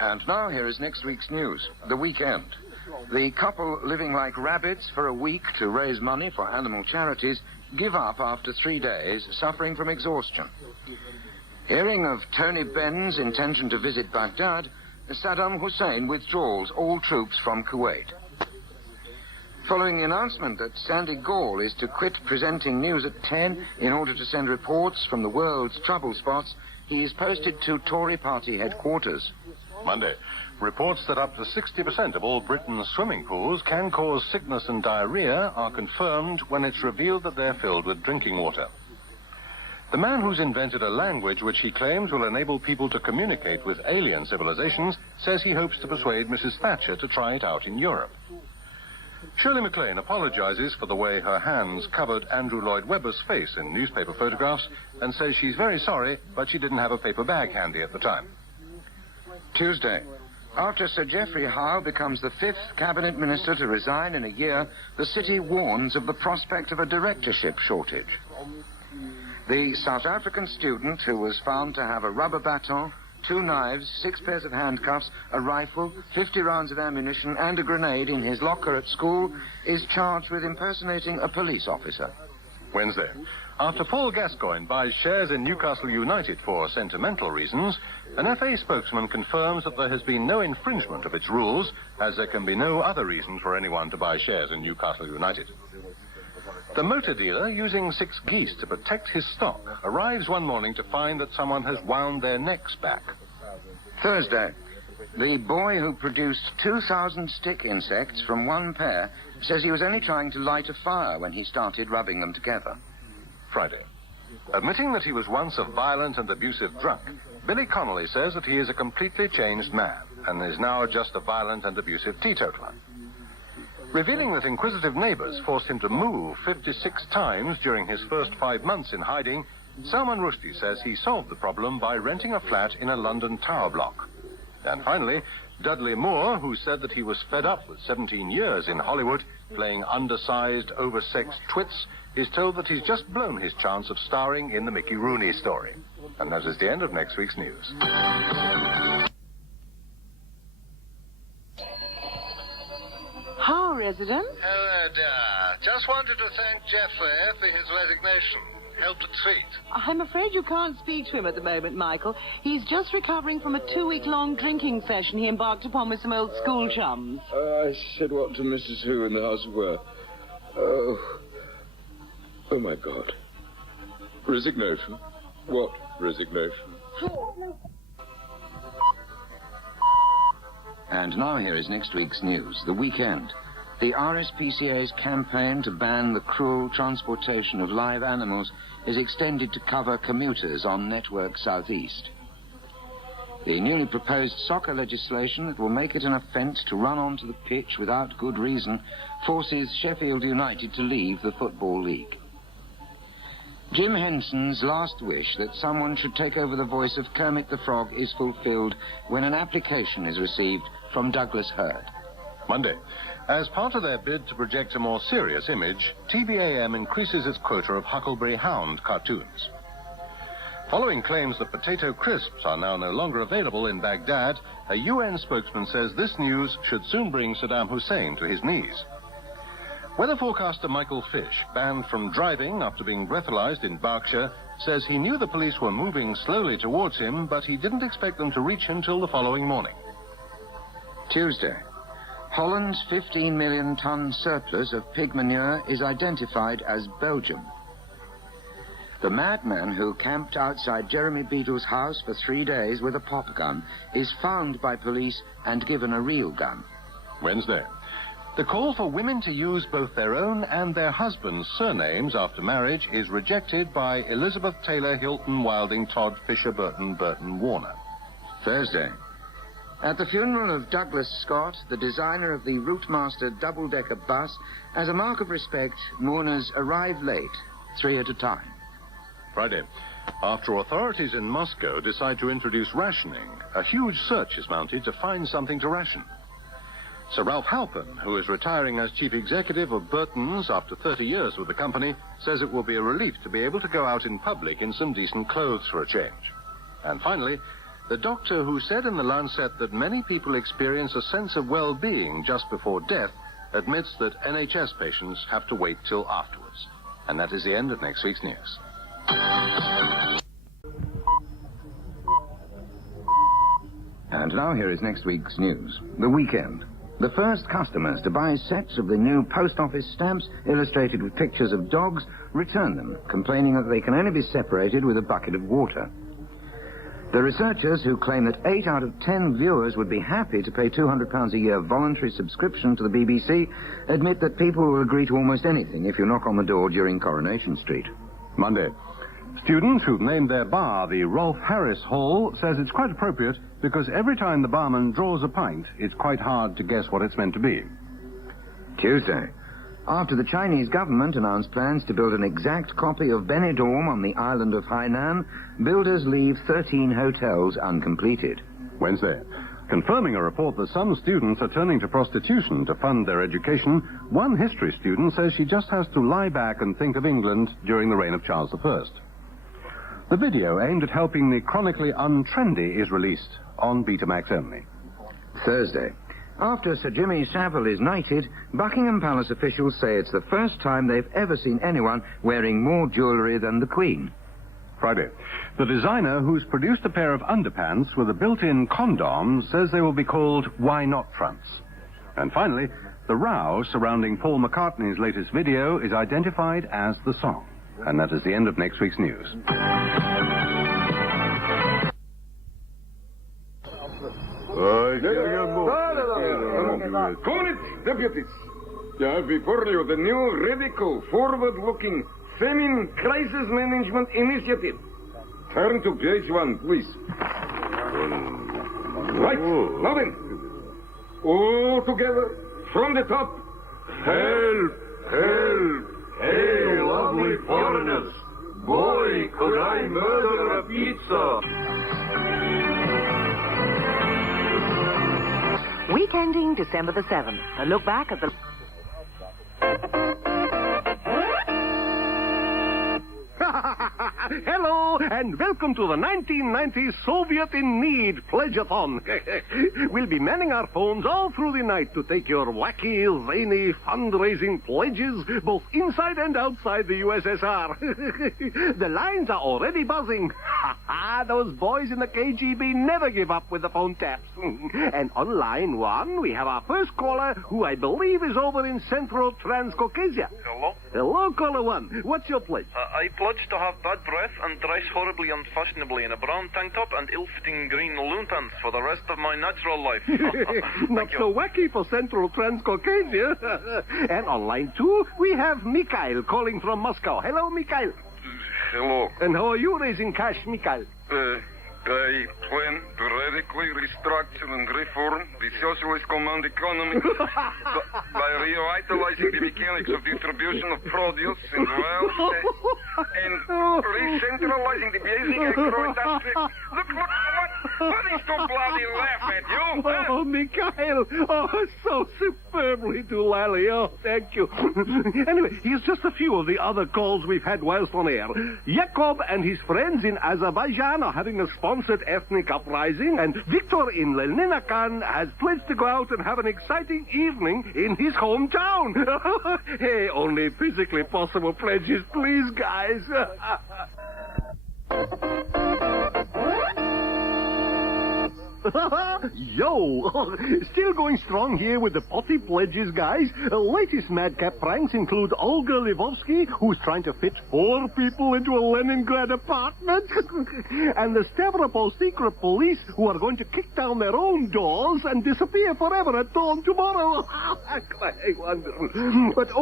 And now here is next week's news, the weekend. The couple living like rabbits for a week to raise money for animal charities give up after 3 days, suffering from exhaustion. Hearing of Tony Benn's intention to visit Baghdad, Saddam Hussein withdraws all troops from Kuwait. Following the announcement that Sandy Gall is to quit presenting news at 10 in order to send reports from the world's trouble spots, he is posted to Tory party headquarters. Monday. Reports that up to 60% of all Britain's swimming pools can cause sickness and diarrhea are confirmed when it's revealed that they're filled with drinking water. The man who's invented a language which he claims will enable people to communicate with alien civilizations says he hopes to persuade Mrs. Thatcher to try it out in Europe. Shirley MacLaine apologizes for the way her hands covered Andrew Lloyd Webber's face in newspaper photographs and says she's very sorry, but she didn't have a paper bag handy at the time. Tuesday. After Sir Geoffrey Howe becomes the 5th cabinet minister to resign in a year, the city warns of the prospect of a directorship shortage. The South African student who was found to have a rubber baton, 2 knives, 6 pairs of handcuffs, a rifle, 50 rounds of ammunition and a grenade in his locker at school is charged with impersonating a police officer. Wednesday. After Paul Gascoigne buys shares in Newcastle United for sentimental reasons, an FA spokesman confirms that there has been no infringement of its rules, as there can be no other reason for anyone to buy shares in Newcastle United. The motor dealer, using 6 geese to protect his stock, arrives one morning to find that someone has wound their necks back. Thursday. The boy who produced 2,000 stick insects from 1 pair says he was only trying to light a fire when he started rubbing them together. Friday. Admitting that he was once a violent and abusive drunk, Billy Connolly says that he is a completely changed man and is now just a violent and abusive teetotaler. Revealing that inquisitive neighbors forced him to move 56 times during his first 5 months in hiding, Salman Rushdie says he solved the problem by renting a flat in a London tower block. And finally, Dudley Moore, who said that he was fed up with 17 years in Hollywood playing undersized, oversexed twits, is told that he's just blown his chance of starring in the Mickey Rooney Story. And that is the end of next week's news. How, resident? Hello, dear. Just wanted to thank Geoffrey for his resignation. Helped a treat. I'm afraid you can't speak to him at the moment, Michael. He's just recovering from a 2-week-long drinking session he embarked upon with some old school chums. I said what to Mrs. Who in the House of Were. Oh, my God. Resignation? What resignation? And now here is next week's news, the weekend. The RSPCA's campaign to ban the cruel transportation of live animals is extended to cover commuters on Network Southeast. The newly proposed soccer legislation that will make it an offence to run onto the pitch without good reason forces Sheffield United to leave the Football League. Jim Henson's last wish that someone should take over the voice of Kermit the Frog is fulfilled when an application is received from Douglas Hurd. Monday. As part of their bid to project a more serious image, TVAM increases its quota of Huckleberry Hound cartoons. Following claims that potato crisps are now no longer available in Baghdad, a UN spokesman says this news should soon bring Saddam Hussein to his knees. Weather forecaster Michael Fish, banned from driving after being breathalyzed in Berkshire, says he knew the police were moving slowly towards him, but he didn't expect them to reach him till the following morning. Tuesday. Holland's 15 million ton surplus of pig manure is identified as Belgium. The madman who camped outside Jeremy Beadle's house for 3 days with a pop gun is found by police and given a real gun. Wednesday. The call for women to use both their own and their husband's surnames after marriage is rejected by Elizabeth Taylor Hilton Wilding Todd Fisher Burton Warner. Thursday. At the funeral of Douglas Scott, the designer of the Routemaster double-decker bus, as a mark of respect, mourners arrive late, 3 at a time. Friday. After authorities in Moscow decide to introduce rationing, a huge search is mounted to find something to ration. Sir Ralph Halpin, who is retiring as chief executive of Burton's after 30 years with the company, says it will be a relief to be able to go out in public in some decent clothes for a change. And finally, The doctor who said in the Lancet that many people experience a sense of well-being just before death admits that NHS patients have to wait till afterwards. And that is the end of next week's news. And now here is next week's news. The weekend. The first customers to buy sets of the new post office stamps illustrated with pictures of dogs return them, complaining that they can only be separated with a bucket of water. The researchers, who claim that 8 out of 10 viewers would be happy to pay £200 a year voluntary subscription to the BBC, admit that people will agree to almost anything if you knock on the door during Coronation Street. Monday. Students who've named their bar the Rolf Harris Hall says it's quite appropriate because every time the barman draws a pint, it's quite hard to guess what it's meant to be. Tuesday. After the Chinese government announced plans to build an exact copy of Benidorm on the island of Hainan, builders leave 13 hotels uncompleted. Wednesday. Confirming a report that some students are turning to prostitution to fund their education, one history student says she just has to lie back and think of England during the reign of Charles I. The video aimed at helping the chronically untrendy is released on Betamax only. Thursday. After Sir Jimmy Savile is knighted, Buckingham Palace officials say it's the first time they've ever seen anyone wearing more jewellery than the Queen. Friday. The designer who's produced a pair of underpants with a built-in condom says they will be called Why Not fronts. And finally, the row surrounding Paul McCartney's latest video is identified as the song. And that is the end of next week's news. Call it, deputies. You have before you the new, radical, forward-looking Feminine Crisis Management Initiative. Turn to page 1, please. Right, now then. All together, from the top. Help, help, hey, lovely foreigners. Boy, could I murder a pizza. Week ending December the 7th. A look back at the... Hello, and welcome to the 1990 Soviet in Need Pledge-a-thon. We'll be manning our phones all through the night to take your wacky, zany, fundraising pledges, both inside and outside the USSR. The lines are already buzzing. Those boys in the KGB never give up with the phone taps. And on line 1, we have our first caller, who I believe is over in Central Transcaucasia. Hello? Hello, caller 1. What's your pledge? I pledge to have bad breath and dress horribly unfashionably in a brown tank top and ill-fitting green loon pants for the rest of my natural life. Not so wacky for Central Transcaucasia. And on line 2, we have Mikhail calling from Moscow. Hello, Mikhail. Hello. And how are you raising cash, Mikhail? I plan to radically restructure and reform the socialist command economy by revitalizing the mechanics of distribution of produce and wealth and re-centralizing the basic agro-industry. Look, what is to bloody laugh at you? Huh? Oh, Mikhail. Oh, so superbly doolally. Oh, thank you. Anyway, here's just a few of the other calls we've had whilst on air. Jakob and his friends in Azerbaijan are having a sponsored ethnic uprising, and Victor in Leninakan has pledged to go out and have an exciting evening in his hometown. Hey, only physically possible pledges, please, guys. Yo! Still going strong here with the potty pledges, guys. Latest madcap pranks include Olga Lvovsky, who's trying to fit 4 people into a Leningrad apartment, and the Stavropol secret police, who are going to kick down their own doors and disappear forever at dawn tomorrow. I wonder. But,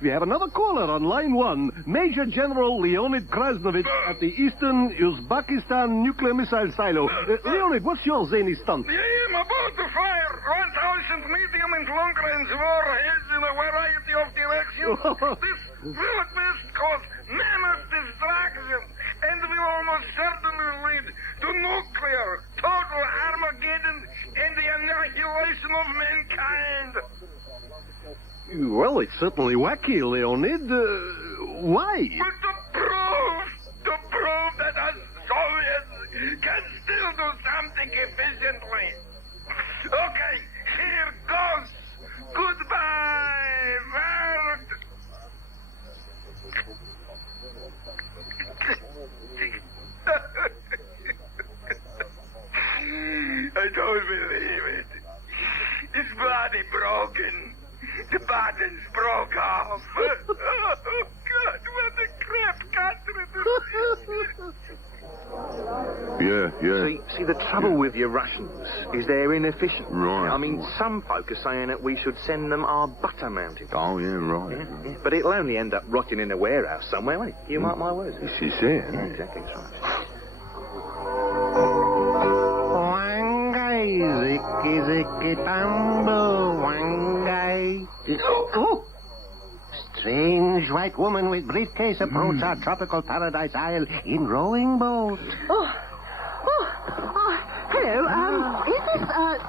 we have another caller on line 1, Major General Leonid Krasnovich at the Eastern Uzbekistan nuclear missile silo. Leonid, what's your zany stunt? I am about to fire 1,000 medium and long-range warheads in a variety of directions. This will at best cause mammoth destruction and will almost certainly lead to nuclear, total Armageddon and the annihilation of mankind. Well, it's certainly wacky, Leonid. Why? But to prove that us Soviets can still do something efficiently. Okay, here goes. Goodbye, world. I don't believe it. His body broken. The buttons broke off. Oh, God, what a crap country this is. Yeah. See, the trouble with your Russians is they're inefficient. Right. I mean, some folk are saying that we should send them our butter mounted. Oh, yeah, right. Yeah. But it'll only end up rotting in a warehouse somewhere, won't it? You mark my words. This is it. Yeah, exactly, that's right. Wangai, zicky, zicky, bamboo, wangai. Oh! Strange white woman with briefcase approach our tropical paradise isle in rowing boat. Hello, is this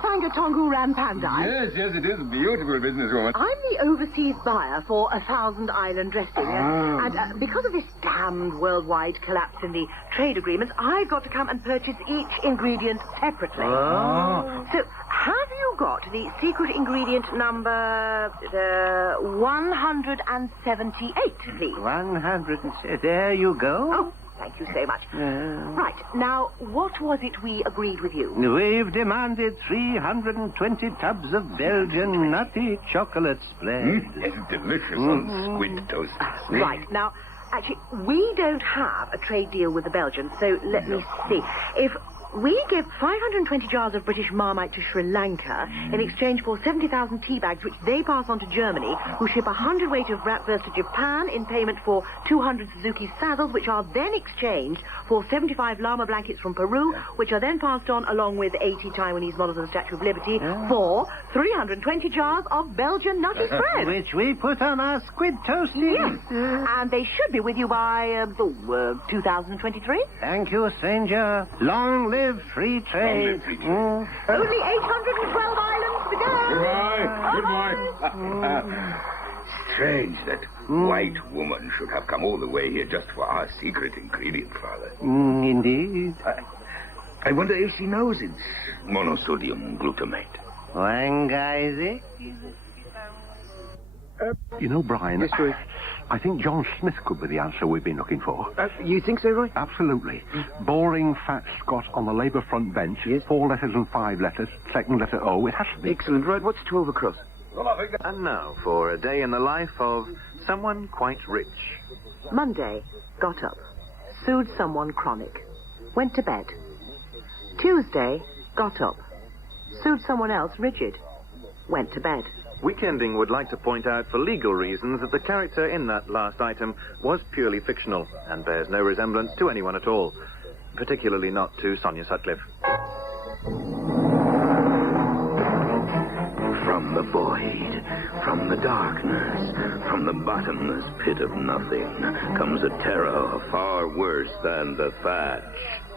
Sangatongu Rampandai? Yes, it is. Beautiful businesswoman. I'm the overseas buyer for 1,000 Island Dressing. And because of this damned worldwide collapse in the trade agreements, I've got to come and purchase each ingredient separately. So, have you got the secret ingredient number 178, please? 100. There you go. Oh, thank you so much. Right, now, what was it we agreed with you? We've demanded 320 tubs of Belgian nutty chocolate spread. It's delicious on squid toast. Right, now, actually, we don't have a trade deal with the Belgians, so let me see. If we give 520 jars of British Marmite to Sri Lanka in exchange for 70,000 tea bags, which they pass on to Germany, who ship 100 weight of bratwurst to Japan in payment for 200 Suzuki saddles, which are then exchanged for 75 llama blankets from Peru, which are then passed on along with 80 Taiwanese models of the Statue of Liberty for 320 jars of Belgian nutty spread. Which we put on our squid toasties. Yes, and they should be with you by 2023. Thank you, stranger. Long live free trade. Only 812 islands to go. Goodbye. Strange that white woman should have come all the way here just for our secret ingredient, Father. Indeed. I wonder if she knows it's monosodium glutamate. Wangai, You know, Brian, Yes, Roy? I think John Smith could be the answer we've been looking for. You think so, Roy? Absolutely. Boring fat Scot on the Labour front bench. Yes. 4 letters and 5 letters. Second letter O. It has to be. Excellent. Right, what's 12 across? And now for a day in the life of someone quite rich. Monday, got up, sued someone chronic, went to bed. Tuesday, got up, sued someone else rigid, went to bed. Weekending would like to point out for legal reasons that the character in that last item was purely fictional and bears no resemblance to anyone at all, particularly not to Sonia Sutcliffe. From the void, from the darkness, from the bottomless pit of nothing, comes a terror far worse than the thatch.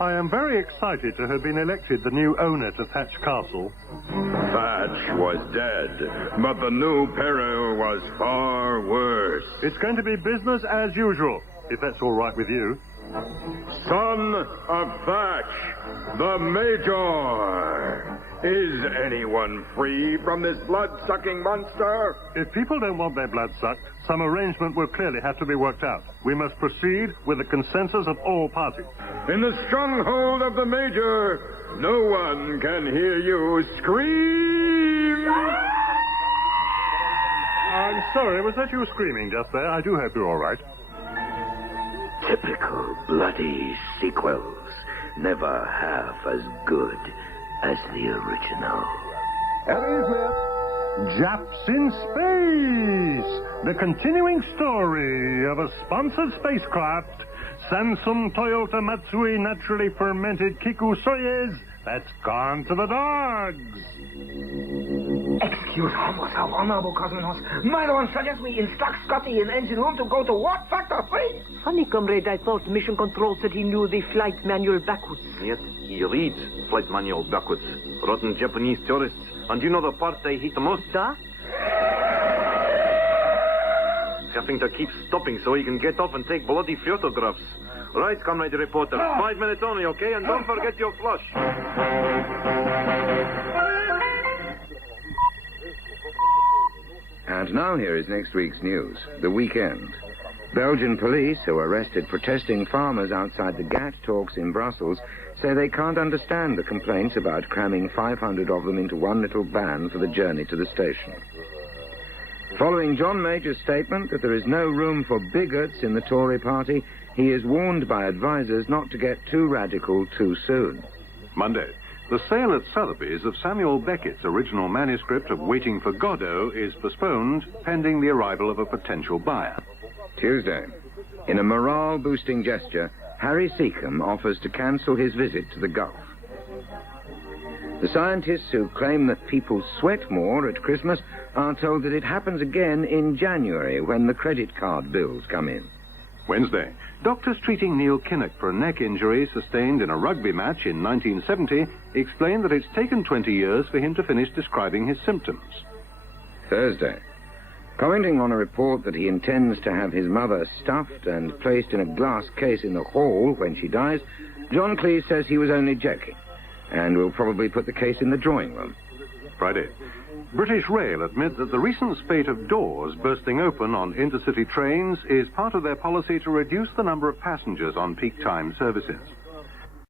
I am very excited to have been elected the new owner to Thatch Castle. Thatch was dead, but the new peril was far worse. It's going to be business as usual, if that's all right with you. Son of Thatch, the Major. Is anyone free from this blood-sucking monster? If people don't want their blood sucked, some arrangement will clearly have to be worked out. We must proceed with the consensus of all parties. In the stronghold of the Major, no one can hear you scream. I'm sorry, was that you screaming just there? I do hope you're all right. Typical bloody sequels, never half as good as the original. Japs in Space! The continuing story of a sponsored spacecraft, Samsung Toyota Matsui naturally fermented Kiku Soyez, that's gone to the dogs. Excuse almost our honorable cosmonauts. My lord suggests we instruct Scotty in engine room to go to warp factor 3. Funny, comrade, I thought mission control said he knew the flight manual backwards. Yet he reads flight manual backwards. Rotten Japanese tourists. And you know the part they hate the most? Duh? Having to keep stopping so he can get off and take bloody photographs. Right, comrade reporter. 5 minutes only, okay? And don't forget your flush. And now here is next week's news, the weekend. Belgian police, who arrested protesting farmers outside the GATT talks in Brussels, say they can't understand the complaints about cramming 500 of them into one little van for the journey to the station. Following John Major's statement that there is no room for bigots in the Tory party, he is warned by advisers not to get too radical too soon. Monday. The sale at Sotheby's of Samuel Beckett's original manuscript of Waiting for Godot is postponed pending the arrival of a potential buyer. Tuesday. In a morale-boosting gesture, Harry Seacombe offers to cancel his visit to the Gulf. The scientists who claim that people sweat more at Christmas are told that it happens again in January when the credit card bills come in. Wednesday. Doctors treating Neil Kinnock for a neck injury sustained in a rugby match in 1970 explain that it's taken 20 years for him to finish describing his symptoms. Thursday. Commenting on a report that he intends to have his mother stuffed and placed in a glass case in the hall when she dies, John Cleese says he was only joking and will probably put the case in the drawing room. Friday. British Rail admit that the recent spate of doors bursting open on intercity trains is part of their policy to reduce the number of passengers on peak time services.